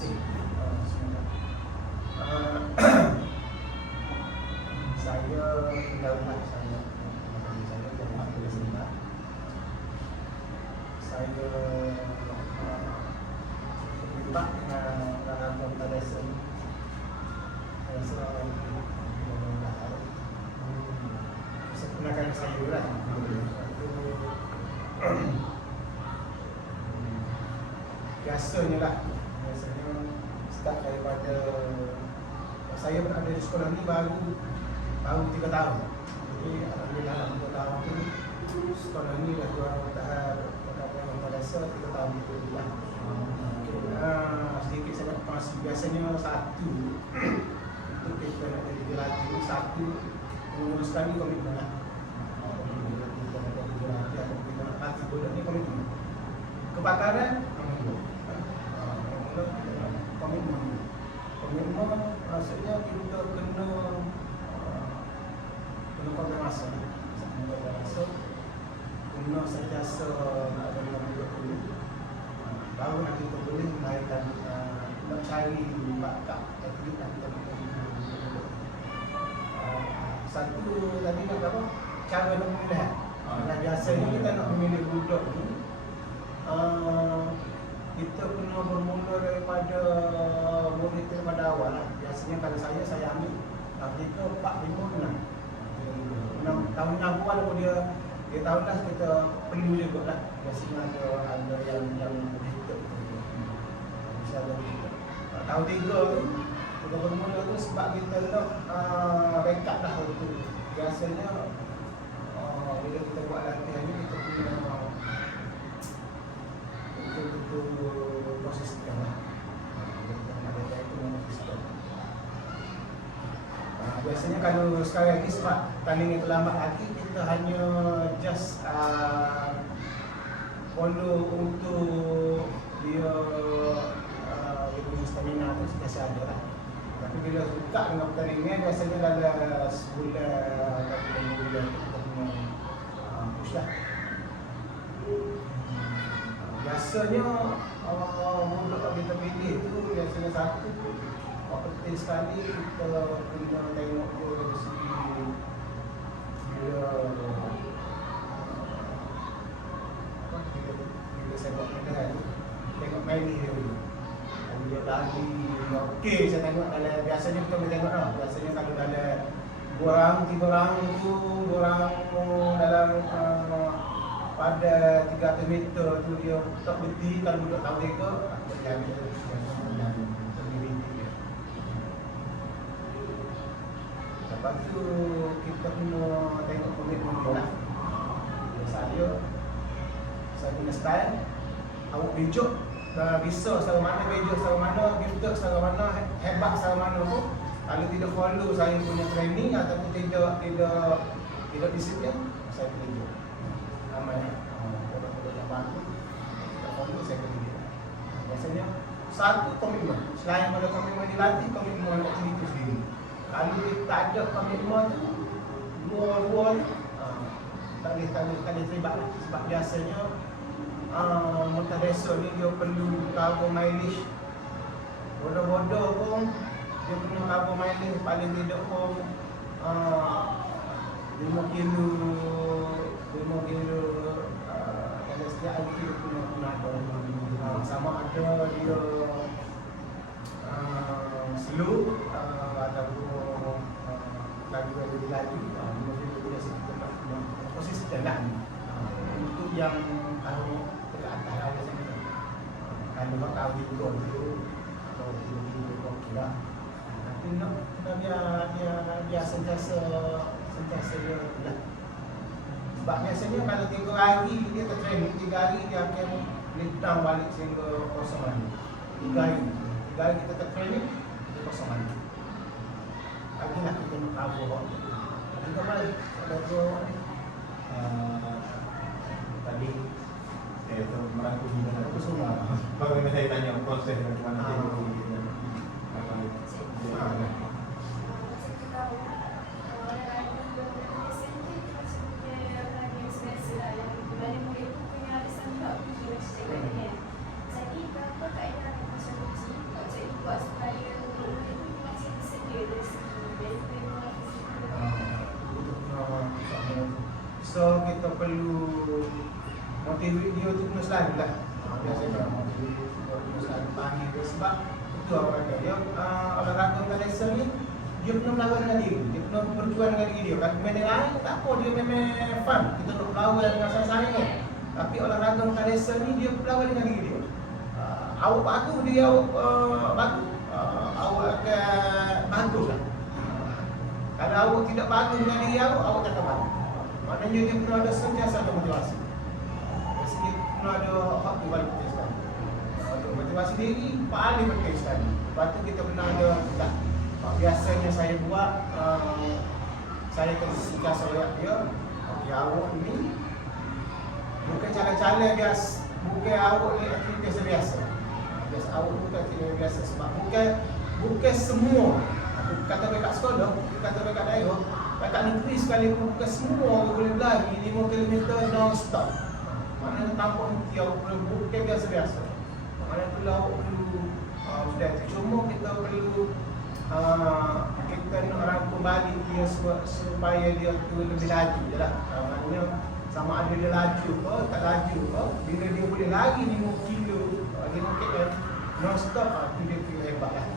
kasih. Semoga. Saya tinggal rumah saya rumah di sini. Saya terlibat dalam kompetisi. Saya selalu sebenarnya saya juga. Biasanya lah, start daripada saya berada di sekolah ni baru 3 tahun. Jadi alhamdulillah dalam 2 tahun tu sekolah ni dah juara tahap dasar 3 tahun itu lah. Sedikit saya dapat masih biasanya satu untuk kita nak jadi lagi satu menguruskan ni komitmen lah. Kita nak latih budak ni komitmen. Kebakaran komitmen maksudnya kita kena pada masa kena sentiasa ada dalam hidup dulu baru nanti kita boleh menaikkan nak cari bakat aktivitas kita satu tadi nak apa cara nak memilih biasanya kita nak memilih budak ni kita kena bermula daripada murid daripada awal lah. Biasanya kalau saya ambil kita 4-5-6 tahun awal pun dia tahun dah kita perlu juga lah. Biasanya ada yang begitu. Misalnya tahun 3 tu kita bermula tu sebab kita nak backup dah tu. Biasanya bila kita buat latihan ni kita punya konsisten lah. Biasanya kalau sekali lagi sebab tanding yang terlambat lagi kita hanya just follow untuk dia punya stamina tu sentiasa ada lah. Tapi bila buka dengan pertandingan biasanya dalam sebulan atau 2 bulan kita punya push lah. Biasanya budak kita pilih tu biasanya satu penting sekali kita kena tengok dia dari segi bila saya buat kita tengok main dia dulu. Kalau dia lagi okey saya tengok dalam biasanya kita boleh tengok biasanya kalau dalam 2 orang 3 orang tu 2 orang dalam pada 300 meter tu dia tak berhenti kalau budak tahu dia aku jadi lepas tu kita kena tengok komitmen dia lah. Saya punya style awak bejuk bisa secara mana bejuk secara mana gifted secara mana hebat secara mana pun kalau tidak follow saya punya training ataupun tidak disiplin saya bejuk namanya orang-orang yang bantu tak follow saya bejuk. Biasanya satu komitmen selain pada komitmen dilatih komitmen aktiviti sendiri. Kalau kita tak ada komitmen tu dua-dua tak boleh terlibat lah. Sebab biasanya multidesa ni dia perlu cover mileage bodoh-bodoh pun dia perlu cover mileage paling tidak pun 5 kilo kalau setiap hari dia punya ada sama ada dia slow ataupun lagi mungkin dia sedikit konsisten lah. Itu yang kalau ke atas lah biasanya kalau tahu juga tu atau tiba-tiba okey lah nanti dia sentiasa dia lah. Sebab biasanya kalau 3 hari dia tertraining 3 hari dia akan letdown balik sehingga kosong lagi 3 hari kita tertraining dia kosong lagi lagi lah kita nak cover kita balik ada 2 tadi saya tu merangkumi dengan apa semua. Bagaimana saya tanya proses bagaimana So kita perlu motivate dia untuk kena selalu lah. Biasanya kalau motivate dia untuk kena selalu panggil dia sebab itu orang kata dia olahraga Malaysia ni dia kena melawan dengan diri, dia kena berjuang dengan diri dia. Kalau main yang lain tak apa, dia main fun, kita nak melawan dengan sasaran kan. Tapi olahraga Malaysia ni dia melawan dengan diri dia. Awak bagus dia bagus, awak akan bagus lah. Kalau awak tidak bagus dengan diri awak kata bagus. Maknanya dia kena ada sentiasa ada motivasi. Dia kena ada hak tu paling penting sekali. Untuk motivasi diri paling penting sekali. Lepas tu kita kena ada tak. Biasanya saya buat saya konsisten saya dia awak ni bukan cara-cara biasa, bukan awak ni aktivitas biasa. Biasa awak bukan aktivitas biasa sebab bukan semua. Kata dekat sekolah, kata dekat daerah, dekat negeri sekalipun bukan semua orang boleh berlari 5 km non-stop. Maknanya tanpa henti awak perlu bukan biasa-biasa. Maknanya itulah awak perlu sudah cuma kita perlu kita nak rangkum balik dia supaya dia tu lebih laju je lah. Maknanya sama ada dia laju ke tak laju ke, bila dia boleh lari 5 kilo 5 km non-stop, tu dia kira hebat lah.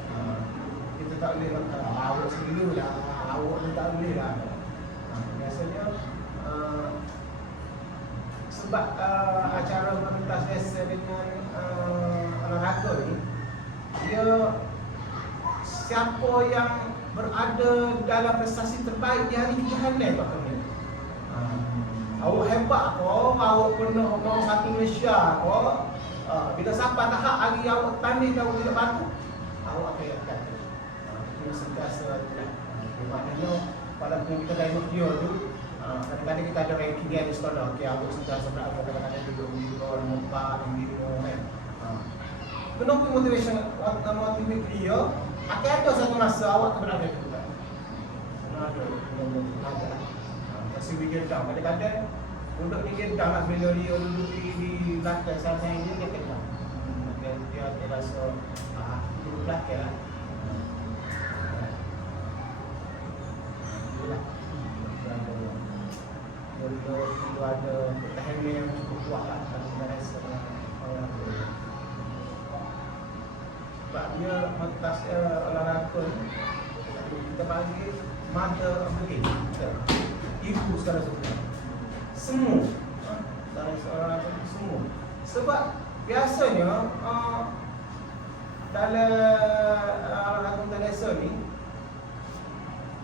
Kita tak boleh awak sendiri lah, awak ni tak boleh lah. Biasanya sebab acara pentas biasa dengan olahraga ni, dia siapa yang berada dalam prestasi terbaik di hari kejohanan tu akan menang. Awak hebat ke, awak pernah nombor 1 Malaysia ke, bila sampai tahap hari awak tanding awak tidak bagus, awak akan kata kena sentiasa tidak. Maknanya walaupun kita dah ikut dia tu, kadang-kadang kita ada ranking dia di sekolah. Okay, awak sentiasa berapa, kadang-kadang duduk di bawah nombor 4, di bawah kan. Kenapa motivation motivate dia? Akan ada satu masa awak berada di tempat. Ada. Masih gedang. Kadang-kadang duduk di gedang lah, bila dia duduk di belakang sana ini dia gedang. Dia rasa duduk belakang lah. Itulah. Perlu ada pertahanan yang cukup kuat lah kalau kita rasa orang tu. Sebab dia mentas olahraga ni kita panggil mother of the game, ibu secara sebenar. Semua dalam olahraga ni semua. Sebab biasanya dalam olahraga Malaysia ni,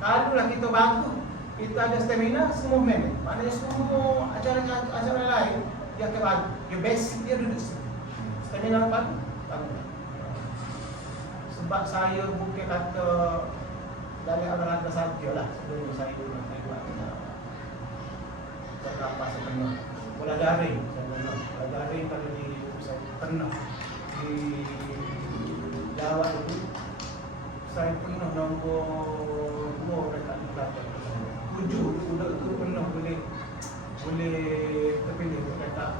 kalau lah kita bagus, kita ada stamina, semua main. Maknanya semua acara lain dia akan bagus. Dia basic dia duduk situ. Stamina bagus. Sebab saya bukan kata dari olahraga saja lah. Sebelum saya buat berapa saya pernah bola daring. Bola daring kalau saya pernah di Jawa itu, saya pernah nombor 2 dekat belakang. 7 budak tu pernah boleh terpilih dekat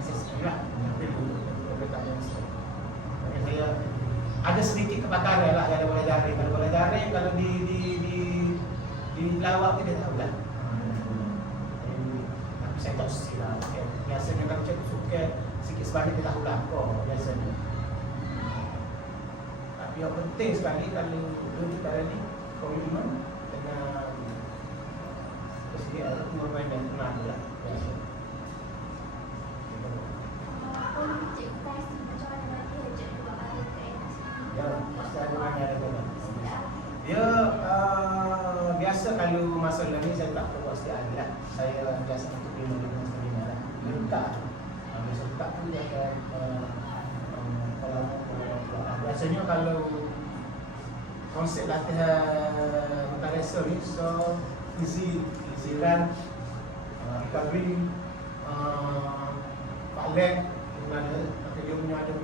SSI lah. Terpilih dekat SSI. Saya ada sedikit kepakaran lah dalam bola daring. Kalau bola daring, kalau di lawak tu dia tahu lah. Tapi saya tak sila. Biasanya kalau saya suka sikit sebanyak dia tahu lah kok biasanya. Tapi yang penting sekali kalau kita ni komitmen dengan persediaan pemain dan tenang lah. Ya, pasti ada banyak rekomen. Dia biasa kalau masalah ni saya tak tahu pasti ada lah. Saya biasa untuk dengan sebagainya lah. Buka. Biasa buka tu dia akan kalau biasanya kalau konsep latihan Malaysia ni so easy run, recovery, balik, dia punya ada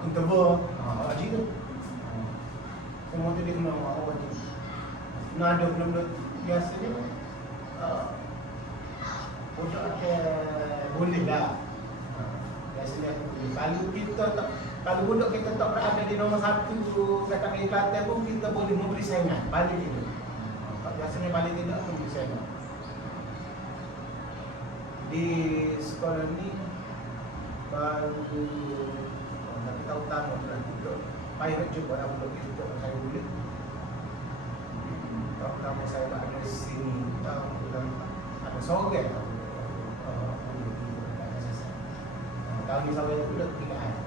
interval, wajib tu. Semua tu dia kena wajib. Nah ada benda-benda biasanya budak boleh lah. Biasanya kalau budak kita tak berada di nombor 1 dekat Kelantan pun kita boleh memberi saingan balik itu. biasanya paling tidak pun bisa. Di sekolah ni baru tapi tahu utama adalah duduk pilot juga yang belum duduk saya boleh. Pertama saya ada di sini ada sorgen tahun ni saya duduk 3 hari.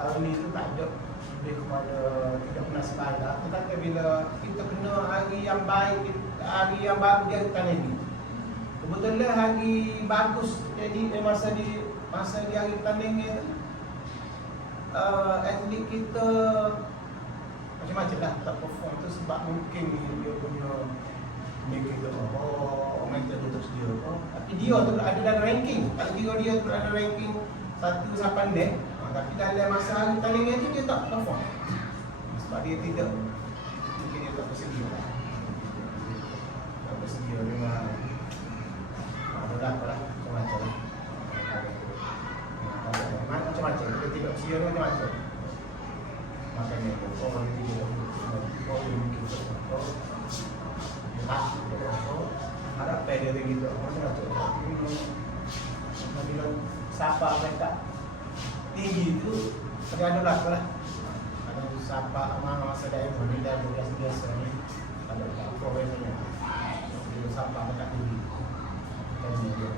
Tahun ni tu tak ada lebih kepada tidak pernah sebaliknya. Itu kata bila kita kena hari yang baik, hari yang baru dia tahun ni. Kebetulan hari bagus jadi masa di hari pertandingan ni atlet kita macam-macam lah tak perform tu sebab mungkin dia punya kita orang kita terus dia tapi dia tu ada dalam ranking. Kalau dia tu ada ranking 1 sampai 6 tapi dalam masa hari pertandingan tu dia tak perform sebab dia tidak mungkin dia tak bersedia memang ada apalah macam-macam macam-macam kita tidak bersedia macam-macam makanya dia mungkin harap pada dia gitu macam-macam bila siapa mereka tinggi itu ada lah ada siapa mana masa dah itu ni dah biasa ni ada apa biasanya bila siapa mereka tinggi dan dia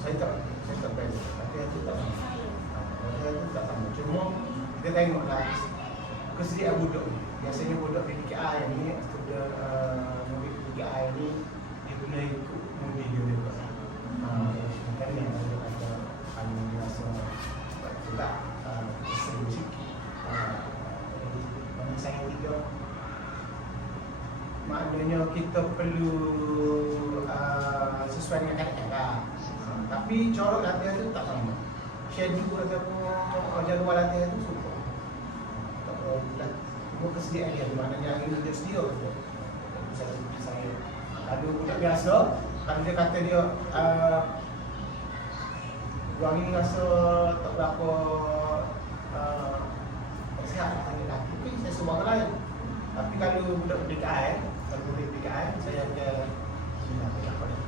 saya tak beza tapi itu tak sama cuma kita tengoklah kesediaan budak biasanya budak di PKI ni sudah murid PKI ni dia kena ikut murid dia juga kan yang ada rasa tak sering sikit bagi saya tiga maknanya kita perlu sesuai dengan keadaan lah. Tapi corok latihan tu tak sama. Schedule ataupun jadual latihan tu super. Tak perlu semua kesediaan dia. Maknanya hari ni dia sedia ke? Saya kalau budak biasa, kalau dia kata dia orang ni rasa tak berapa sihat saya lelaki, mungkin saya suruh orang lain. Tapi kalau budak PKI, kalau budak PKI, saya akan tak apa dah.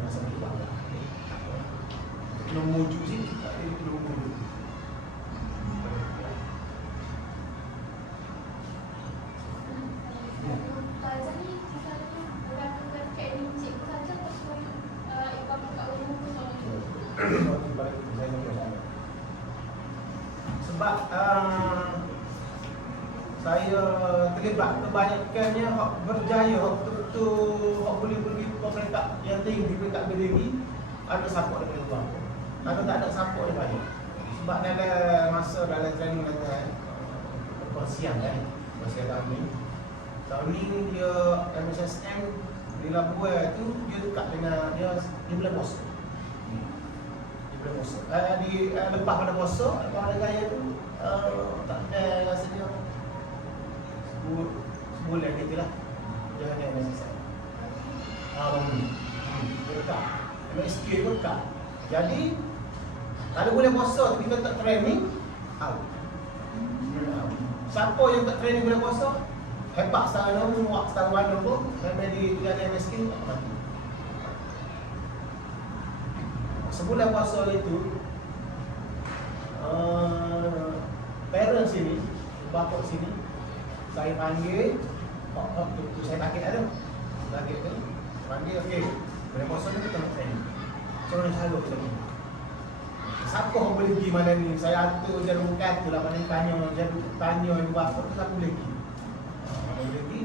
Masa ni buat lah. Kena muju sih, tak ada kena muju. Sebab saya terlibat kebanyakannya hak berjaya, hak betul-betul hak boleh pergi peringkat yang tinggi, peringkat berdiri ada support daripada luar. Kalau tak ada support dia banyak. Sebab dalam training dalam persian kan, masa tahun ni dia MSSM bila buat tu dia dekat dengan dia bulan puasa. Lepas pada puasa, lepas pada gaya tu tak ada rasanya sebulan gitu lah. Jangan yang MSSM. Dekat. MSK pun dekat. Jadi kalau boleh puasa kita tak training, out. Siapa yang tak training boleh puasa, hebat secara muak secara mana pun, sampai di jalan MSK tak mati. Sebulan puasa itu parents sini, bapak sini saya panggil, tu saya takut ada. Takut tu panggil, okey. Bulan puasa ni kita nak training. Macam mana cara kita ni? Siapa yang boleh pergi mana ni? Saya atur jarum bukan tu lah, mana tanya ibu bapa tu siapa boleh pergi. Mana boleh pergi?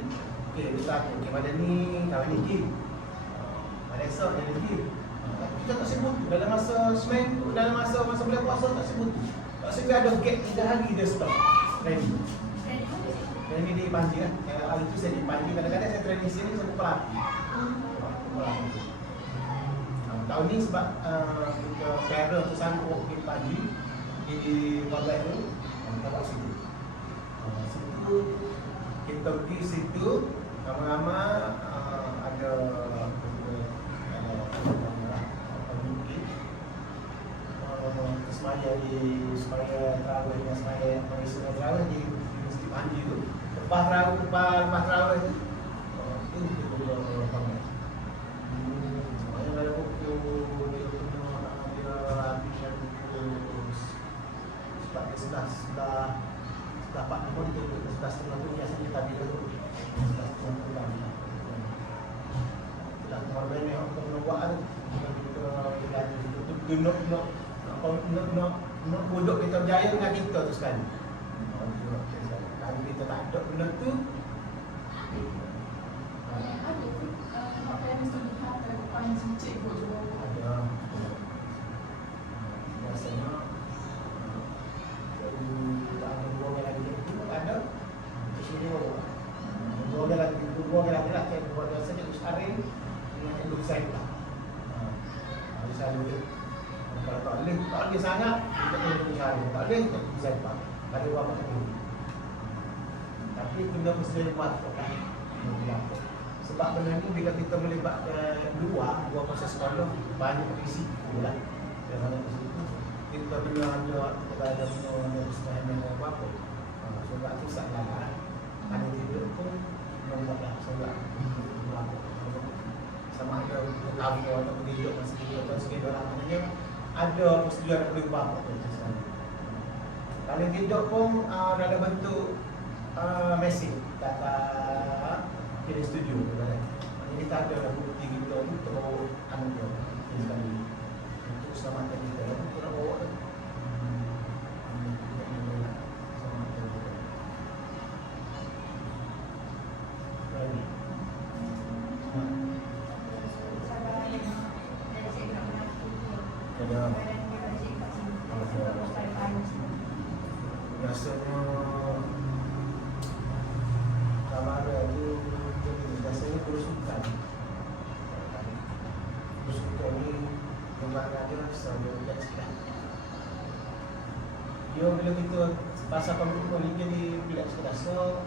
Okey, kita atur. Okey, mana ni, kawan ni pergi. Mana esok dia pergi. Kita tak sebut dalam masa seminggu, dalam masa bulan puasa tak sebut. Tak sebut ada gap 3 hari dia stop training. Training di Panji lah. Hari tu saya di Panji, kadang-kadang saya training sini saya pelatih. Tahun ni sebab kita parent tu sanggup di Panji di Bagai tu, kita buat situ. Situ kita pergi situ lama-lama ada semaya supaya terawih dan semaya mengisahkan terawih di Masjid Mandi tu. Lepas terawih tu, itu kita boleh bangun. Semaya pada pukul dia habiskan pukul sebab dia sudah 4 tahun tu, sudah setengah tu biasanya tadi tu sudah setengah bulan. Itulah korban yang untuk buat tu. Nak duduk kita berjaya dengan kita tu sekali. Kalau kita tak ada benda tu, ada. Biasanya tak ada 2 orang lagi tu ada. Dua orang lagi lah. Dua biasanya Ustarin dengan Ibu Saibah. Selalu kalau tak boleh sangat kita kena cari, tak boleh kita bisa buat ada berapa kali. Tapi benda mesti buat kan. Sebab benda ni bila kita melibatkan dua proses sekolah banyak risiko lah. Banyak risiko. Kita bila kita ada benda mesti apa. Sebab tu salah. Ada tidur pun membuat sebab sama ada lagu atau video masih video atau segala macamnya ada prosedur yang perlu buat. Kalau tidak pun dalam bentuk mesej kata di studio kan. Jadi kita ada bukti kita untuk ambil sekali untuk selamatkan kita untuk bawa biasanya kamera tu biasanya berusukan ni memang ada selalu biasa dia bila kita pasal pembunuhan ni jadi bila kita so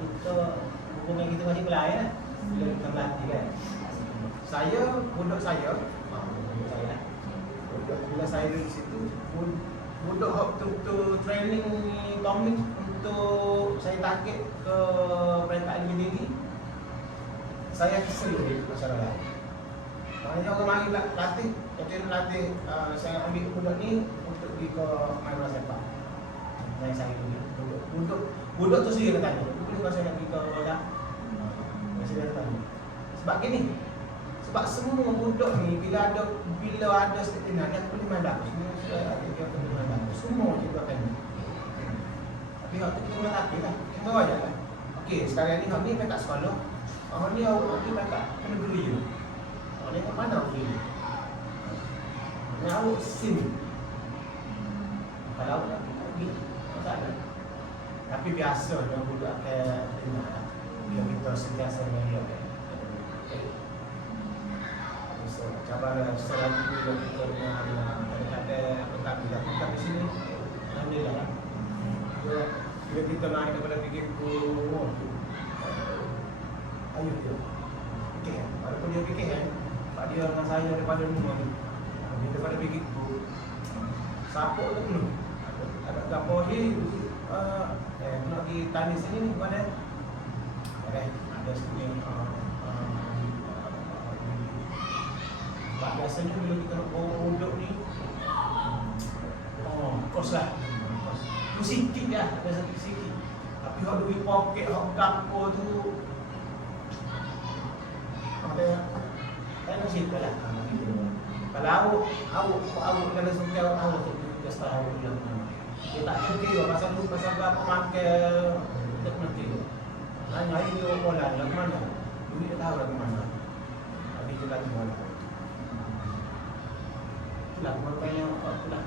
kita hubungan kita masih pelayan bila kita melatih kan saya bila saya di situ untuk waktu training komik untuk saya target ke peringkat lebih tinggi saya kesel di masalah lain. Maknanya orang mari latih, saya ambil budak ni untuk pergi ke main bola sepak. Yang saya pergi. Budak tu sendiri tanya, boleh saya nak pergi ke bola? Saya tanya. Sebab gini, sebab semua budak ni bila ada statement dia boleh main bagus. Semua kita akan. Tapi hak kita nak latih lah. Kita wajar lah. Okey, sekarang ni hak ni dekat sekolah. Hak ni awak ni dekat negeri je. Hak ni kat mana pergi? Ni awak sim. Kalau awak nak pergi, tak ada. Tapi biasa dia budak ke dengar. Dia kita sentiasa dengan dia. So, cabaran selagi kita dengan ada apa tak kita di sini alhamdulillah. Bila kita naik daripada fikir ayo dia okey walaupun dia fikir kan pak dia dengan saya daripada rumah ni dia daripada fikir siapa tu dulu ada gapo ni nak pergi tanya sini ni mana ada sini biasanya bila kita nak bawa produk ni kos lah tu sikit lah biasa sikit tapi kalau duit poket kalau gapo tu ada nak cerita lah kalau awak kena suka awak tu just tahu dia tak kira pasal tu pasal berapa makan tak nanti hanya itu bola lah mana duit tak tahu lah mana tapi tu lagi bola itulah merupakannya itulah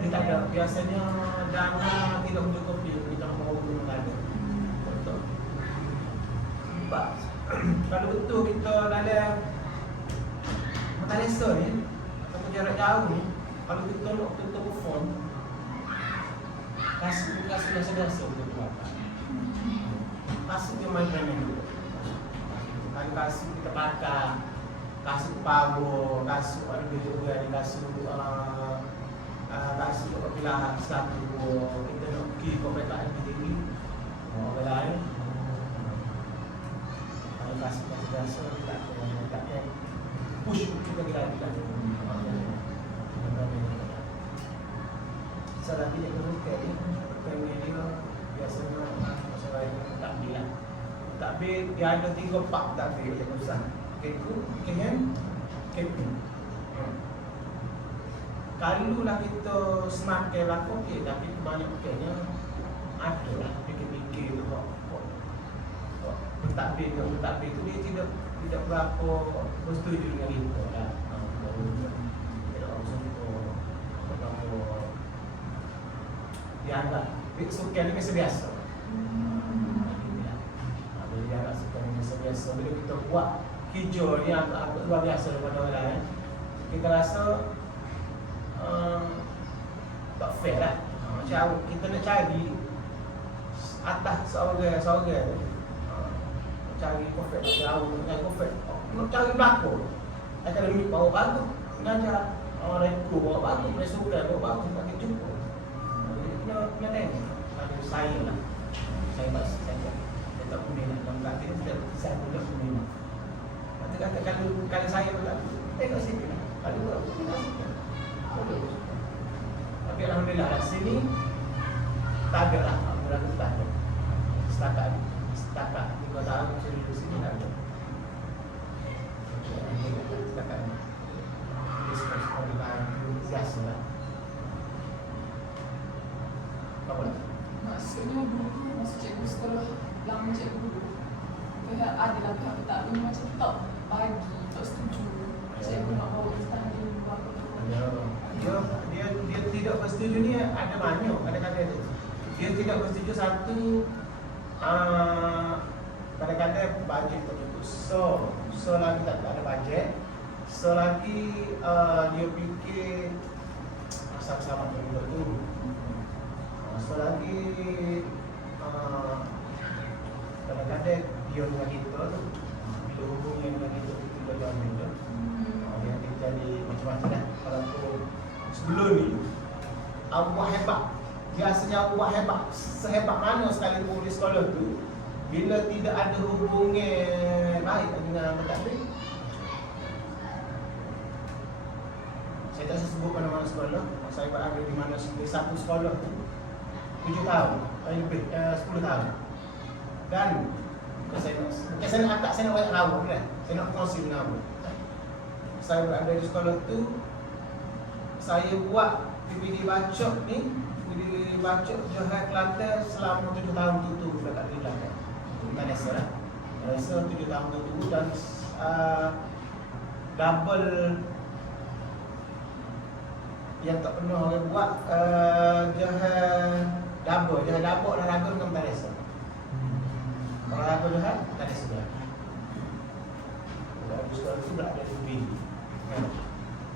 dia tak ada biasanya dana tidak mencukupi kita mahu ada betul sebab kalau betul kita dalam Malaysia ni atau jarak jauh ni kalau kita waktu kita perform kasih biasa-biasa untuk buat kasih dia main dulu kan kasih kita pakai kasut pabo, kasut ada juga ada kasut kasut apabila satu kita nak pergi pemerintah yang tinggi, orang lain kalau kasut biasa tak push kita tidak. Salah dia kerukai ni biasanya masalah tak bilang. Tapi dia ada 3-4 takbir yang besar. Keku, kehem, keku. Kalau lah kita semakin laku, okay, tapi kebanyakannya ada lah fikir-fikir tu. Takbir tu dia tidak berapa bersetuju dengan kita lah. Tidak berapa dia anggap sukan ni biasa. Dia agak suka biasa. Bila kita buat hijau ni agak luar biasa daripada orang lain, kita rasa tak fair lah. Macam kita nak cari atas seorang cari perfect, cari perfect, nak cari belakang akademik bawa bagus, mengajar rekru bawa bagus, resukan bawa bagus, tak jumpa. Kena tengok ada saya lah, saya tak boleh nak nampak dia, saya boleh minum. Kata kalau saya pun tak tengok sini lah. Kalau buat aku tak suka. Tapi alhamdulillah lah sini tak ada lah. Alhamdulillah tak ada. Setakat 3 tahun saya duduk sini tak ada. Setakat ni. Diskus online biasa lah. Apa lah? Maksudnya dulu masa cikgu sekolah lama cikgu dulu pihak adalah pihak tak macam tak bagi, tak setuju cikgu nak bawa standing apa tu. Dia tidak bersetuju ni ada banyak kadang-kadang tu. Dia tidak bersetuju satu kadang-kadang bajet tertentu. So lagi tak ada bajet. So lagi dia fikir sama-sama dengan tu. So lagi kadang-kadang dia dengan kita tu, bila hubungnya dengan kita kita jauh benda. Dia akan jadi macam-macam lah. Kalau tu sebelum ni aku buat hebat. Biasanya aku buat hebat. Sehebat mana sekalipun di sekolah tu, bila tidak ada hubungan baik dengan mentadbir, saya tak sebut mana-mana sekolah. Saya berada di mana satu sekolah tu 7 tahun, lebih 10 tahun. Dan saya nak angkat, saya nak banyak rawat kan. Saya nak kongsi dengan awak. Saya berada di sekolah tu, saya buat DVD bacok ni, DVD bacok Johor Kelantan selama 7 tahun tu dekat Kelantan. Bukan biasa lah. Rasa 7 tahun tu dan double yang tak pernah orang buat Johor double dah lagu dengan tak rasa. Kalau lagu Johor tak rasa dah. Di sekolah tu tak ada DVD.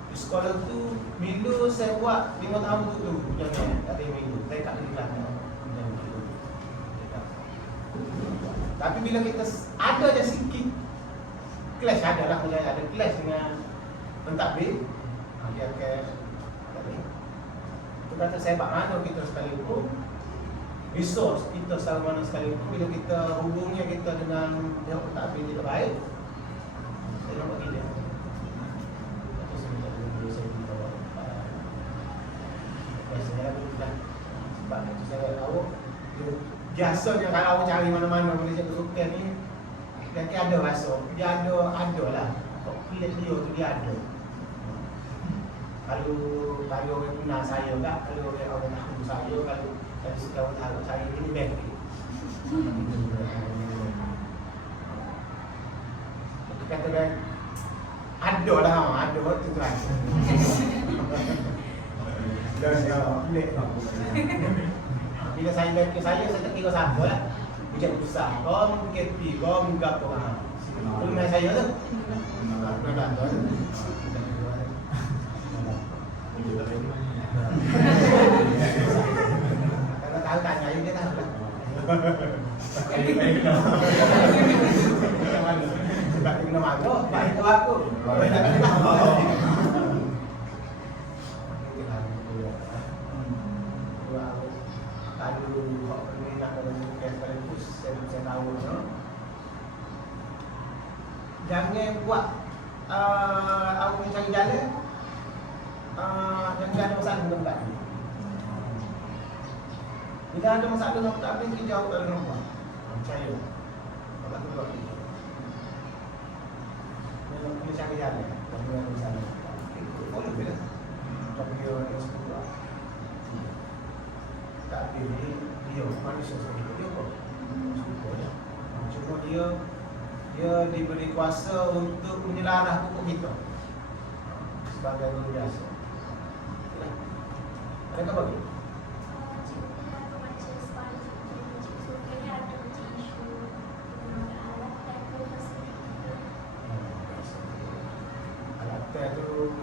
Di sekolah tu bila saya buat 5 tahun tu jangan ada minggu. Saya kat Kelantan. Tapi bila kita ada je sikit clash, ada lah, ada clash dengan mentadbir, dia akan kita kata saya bak mana kita sekalipun, resource kita selama mana sekalipun, bila kita hubungnya kita dengan pihak mentadbir tidak baik, saya nak bagi dia. Itu sebenarnya saya beritahu biasanya lah sebab itu saya tahu biasanya kalau awak cari mana-mana boleh cakap sukan ni dia ada rasa, dia ada lah kulit dia tu dia ada. Kalau orang kenal saya tak, kalau orang tahu saya, kalau suka orang tahu saya ini baik. Kata dia ada tu kan. Dan kulit bila saya baik saya tak kira siapa lah. Bijak besar, kau KP, kau muka kau kan. Kalau main saya tu. Nak tu. Kalau tahu tanya dia tahu lah. Sebab dia marah, baik tu aku. Kalau ni nak menunjukkan sekaligus saya tahu no. Jangan buat aku cari jalan jangan ada masalah dengan tempat ni. Bila ada masalah dengan tempat habis kita jauh tak ada nampak. Percaya. Kalau aku buat ni. Kena cari jalan. Kalau ada masalah. Boleh bila. Tapi dia ada sekolah. Tapi dia manusia seperti dia kok. Cuma dia diberi kuasa untuk menyelarah pokok kita sebagai guru biasa. Ada apa lagi? Alat tu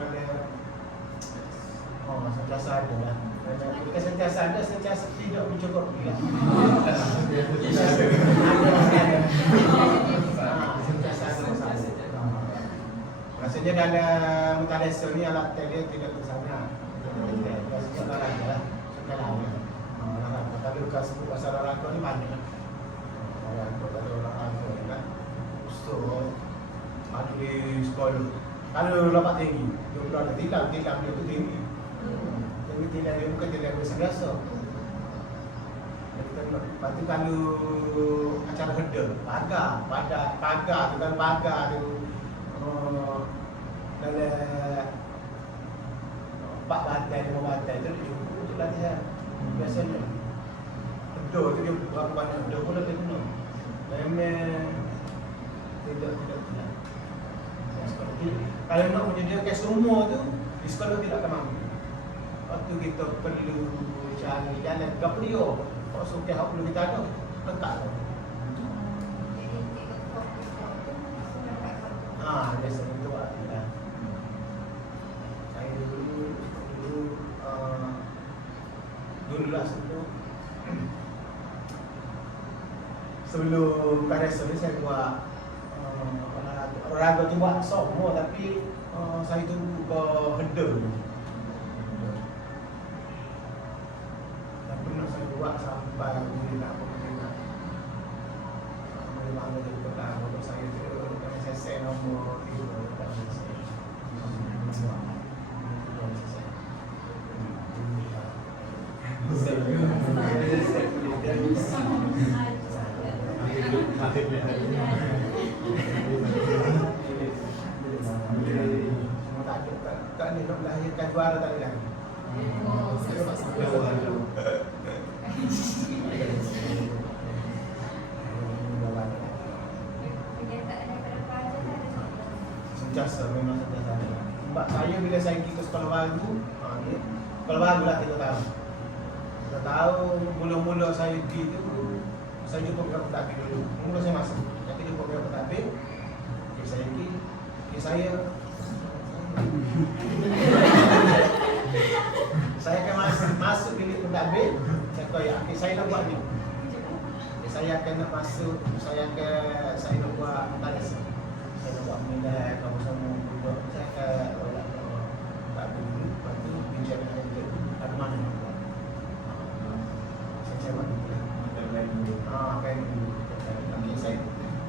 kalau sentiasa ada lah. Kita sentiasa ada, sentiasa tidak mencukup juga. Sentiasa ada masalah. Maksudnya dalam mutalesa ni alat dia tidak tersana. Suka olahraga lah. Suka olahraga. Kalau sebut pasal olahraga ni banyak. Kalau olahraga ni kan usul ada di sekolah. Kalau lompat tinggi, dia pula ada tilam dia tu tinggi. Tapi tilam dia bukan tilam biasa. Lepas tu kalau acara heda, pagar tu kan pagar tu dalam 4 batai, 5 batai tu dia cukup untuk latihan. Biasanya heda tu dia berapa banyak heda pun dia kena. Memang tidak. Kalau nak menyediakan semua tu di sekolah tidak akan mampu. Waktu kita perlu cari jalan gap dia. Kalau suka hak perlu kita ada, letak tu. Biasa itu lah. Saya dulu lah sebelum karya ni saya buat olahraga tu buat semua tapi saya tu buka heda. Dan pernah saya buat sampai nak mana dia buat lah untuk saya tu kalau saya set nombor 3 dekat saya. Tak ni nak melahirkan juara tak ada. Sentiasa memang sentiasa ada. Sebab saya bila saya pergi ke sekolah baru, sekolah baru lah 3 tahun. 3 tahun mula-mula saya pergi tu saya jumpa beberapa pentadbir dulu. Mula saya masuk, nanti jumpa beberapa pentadbir. Saya pergi, saya akan masuk bilik pentadbir. Saya kata, saya nak buat ni. Saya akan nak masuk, saya nak buat mutalasa. Saya nak buat minat, kamu semua buat. Saya akan tolak pentadbir dulu. Lepas tu bincang dengan dia, ada mana nak buat. Saya buat dulu. Kan dulu.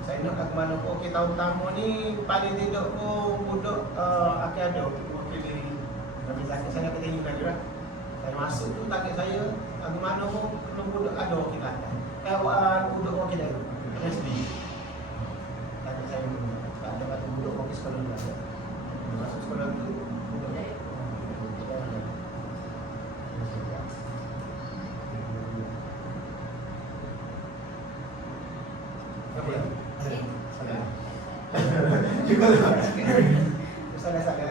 Saya nak ke mana pun. Okey, tahun pertama ni paling tidak pun budak akan ada wakili kami saya nak tengok lagi lah. Saya masuk tu target saya ke mana pun kena budak ada wakil atas. Budak wakil dari SD. Target saya ada kata budak wakil sekolah ni ada. Masuk sekolah tu budak apa ya? Cukup tak? Salah kan?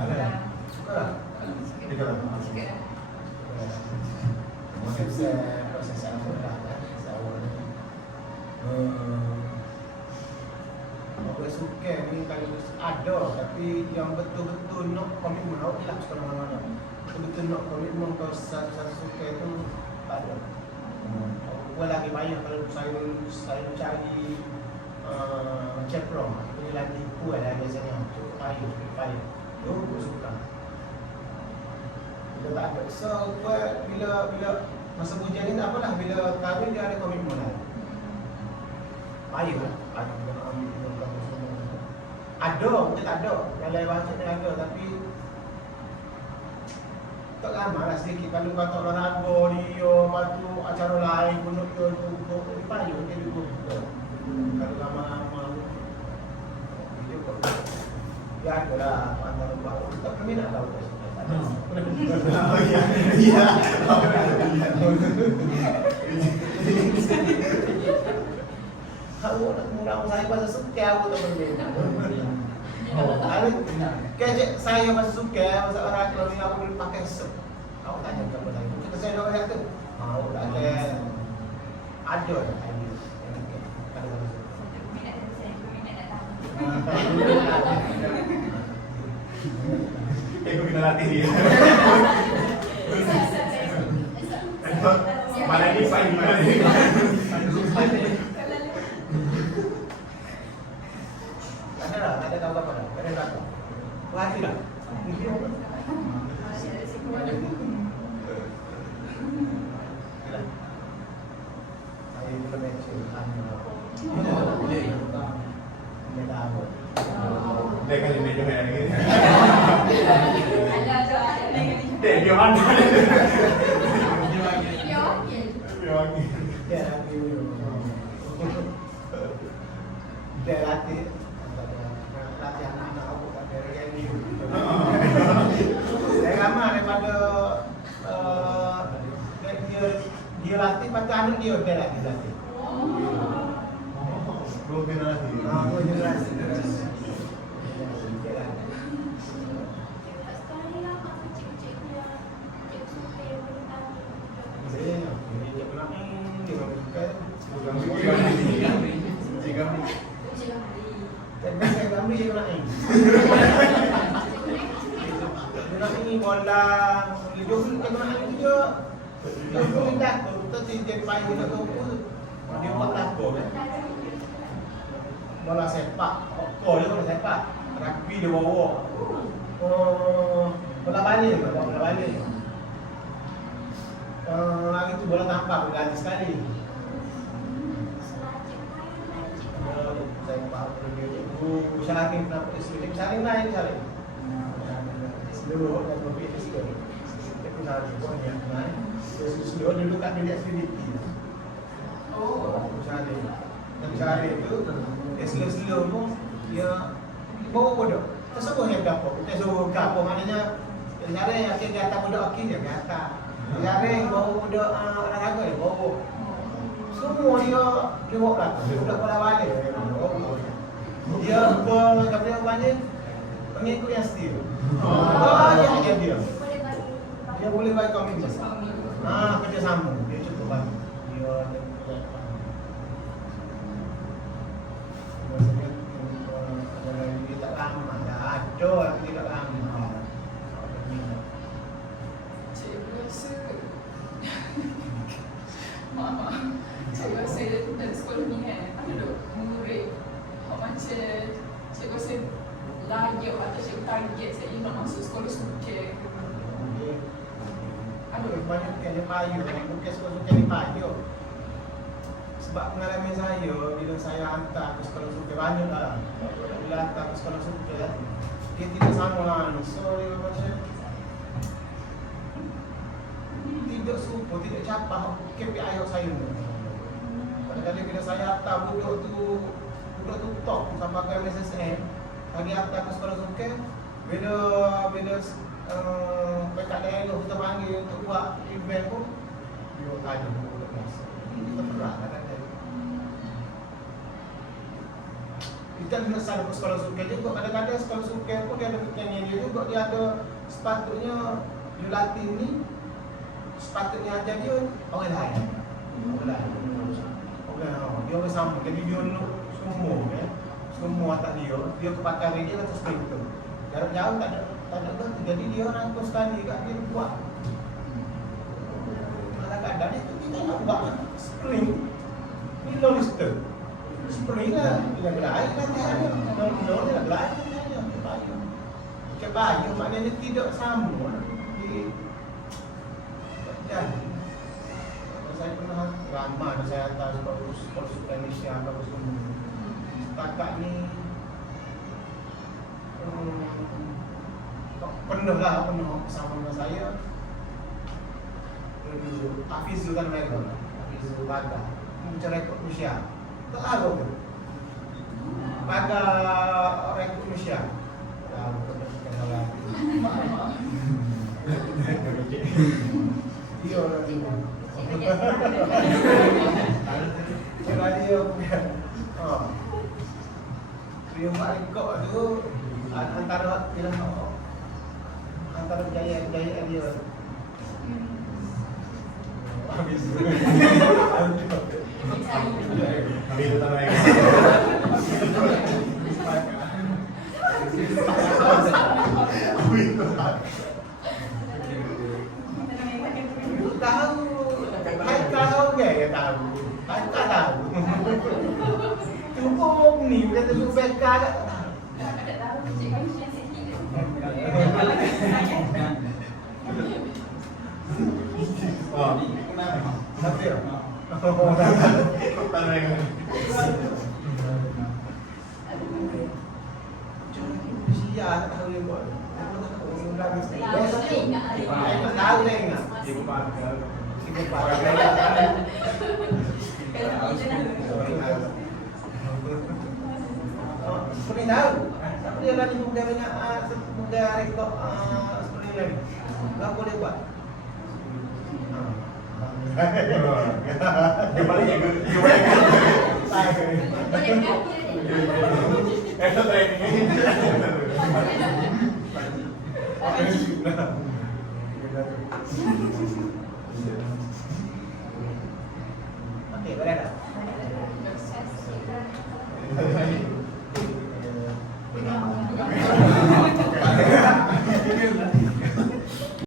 Ada. Proses saya mudah kan? Saya suka ni kalau ada tapi yang betul-betul nak komitmen awak hilang sekolah mana-mana. Betul-betul nak komitmen kau satu suka tu tak ada. Buat lagi banyak kalau saya cari ceprong, penilaian tipu ada biasanya cukup payah. Aku suka. Bila tak ada, so bila masa pujian ni tak apalah, bila kahwin dia ada komitmen lah. Payah lah, ada kena ambil semua. Ada, bukan tak ada. Yang lain baca ni ada, tapi tak ramai lah sedikit. Kalau kata olahraga dia, lepas tu acara lain pun dia tu payah dia juga. Kalau ramai-ramai dia kok dia ada lah antara baru. Tak kami nak tahu tak. Oh iya. Aku nak murah saya pasal suka aku tak berbeza. Kecik saya pasal suka pasal orang kalau ni aku boleh pakai sep. Aku tanya kepada saya. Kita saya dah kata. Mau tak ada. Ada idea. Ada. Aku kena latih dia. Mana ni fine mana ni? Ada tahu apa dah? Ada tak? Lagi dah. Saya belum mention Dia kan ini juga yang ini. Ada Dia dia mana? Dia okey. Dia lagi. dia lagi dia latih anak-anak aku pada yang ni. Saya ramai daripada dia latih pada anak dia latih. Dua generasi. Dua generasi. Bola sepak, dia bola sepak, rugby dia bawa. Bola balik. Lagi tu bola tampar berganti sekali. Saya faham dia itu syarakin kenapa dia saling naik saling. Seluruh dan lebih itu sekali. Tapi nak buat yang naik. Seluruh dulu kat bilik activity. Saling. Tapi saling itu dia slow pun dia bawa bodoh. Tersebut yang berapa? Kita suruh berapa maknanya cara yang akhir di atas bodoh akhir dia di atas. Cara yang bawa bodoh olahraga dia bawa. Semua dia bawa belakang. Dia budak bola balik. Dia banyak pengikut yang setia. Banyak dia. Dia boleh bagi komitmen. Kerjasama. Dia cukup banyak. Dia tak lama dah. Ada tapi tidak lama. Cikgu rasa Maaf, cikgu rasa dalam sekolah ni kan ada murid hak macam cikgu rasa layak atau cikgu target saya nak masuk sekolah suka. Ada banyak yang payu, bukan sekolah yang payu. Sebab pengalaman saya bila saya hantar ke sekolah suka banyak lah. Bila hantar ke sekolah suka dia tidak sama lah. So dia macam tidak suka, tidak capai KPI saya tu. Kadang-kadang bila saya hantar budak tu top sama ke MSSN, lagi hantar ke sekolah suka, bila pekat daerah kita panggil untuk buat event pun dia tanya budak biasa. Kita berat kadang-kadang. Kita kena salah ke sekolah suka juga. Kadang-kadang sekolah suka pun dia ada fikiran dia juga. Dia ada sepatutnya dia latih ni sepatutnya ajar dia orang lain. Dia orang sama. Jadi dia nak semua semua atas dia kepakaran dia atas itu. Jarak jauh tak ada ganti. Jadi dia rangkul sekali kat dia buat. Kadang-kadang itu kita nak buat spring. Ni long lister. Sebenarnya lain kan ada. Nono lain kan ada. Kebayu maknanya tidak sama. Jadi saya pernah lama saya tahu bagus Indonesia bagus umum. Kakak ni penuh sama dengan saya. Hafizul kan mereka, Hafizul Baga, macam rekod Malaysia. Tak tahu tu. Baga rekod Malaysia. Tahu kenal. Dia orang ni. Cara dia punya. Dia paling kok tu antara jaya dia. Habis. Habis itu tanah yang. Tahu. Tahu ke ya tahu. Tak tahu. Cukup ni dia tu beka tak tahu. Tak tahu cikgu Malaysia sikit. Oh, kenapa? Tapi ya. Tanah yang. Sia tak tahu dia buat. Aku tak tahu dia buat. Tak tahu dia ingat. Ibu pagar. Ibu pagar. Seperti tahu. Tapi dia lagi muda banyak muda rekod seperti ini. Tak boleh buat. Kembali ya, itu training. Okey, boleh tak?